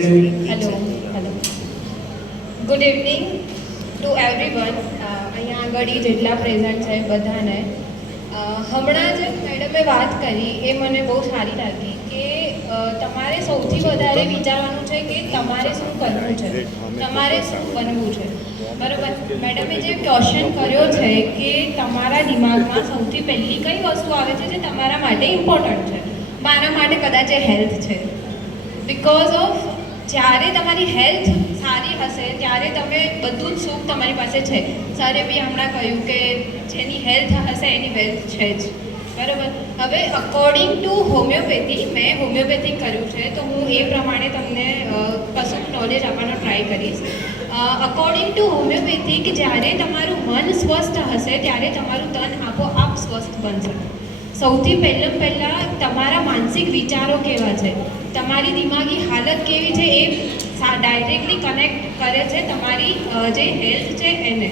Hello hello good evening to everyone. અહીંયા આગળ જેટલા પ્રેઝન્ટ છે બધાને હમણાં જે મેડમે વાત કરી એ મને બહુ સારી લાગી કે તમારે સૌથી વધારે વિચારવાનું છે કે તમારે શું કરવું છે, તમારે શું બનવું છે. બરાબર. મેડમે જે ક્વેશ્ચન કર્યો છે કે તમારા દિમાગમાં સૌથી પહેલી કઈ વસ્તુ આવે છે જે તમારા માટે ઇમ્પોર્ટન્ટ છે. મારા માટે કદાચ એ હેલ્થ છે. બિકોઝ ઓફ જ્યારે તમારી હેલ્થ સારી હશે ત્યારે તમે બધું જ સુખ તમારી પાસે છે. સરે બી હમણાં કહ્યું કે જેની હેલ્થ હશે એની વેલ્થ છે જ. બરાબર. હવે અકોર્ડિંગ ટુ હોમિયોપેથી, મેં હોમિયોપેથી કર્યું છે તો હું એ પ્રમાણે તમને કશું નોલેજ આપવાનો ટ્રાય કરીશ. અકોર્ડિંગ ટુ હોમિયોપેથી કે જ્યારે તમારું મન સ્વસ્થ હશે ત્યારે તમારું તન આપોઆપ સ્વસ્થ બનશે. સૌથી પહેલાં તમારા માનસિક વિચારો કેવા છે, તમારી દિમાગી હાલત કેવી છે એ ડાયરેક્ટલી કનેક્ટ કરે છે તમારી જે હેલ્થ છે એને.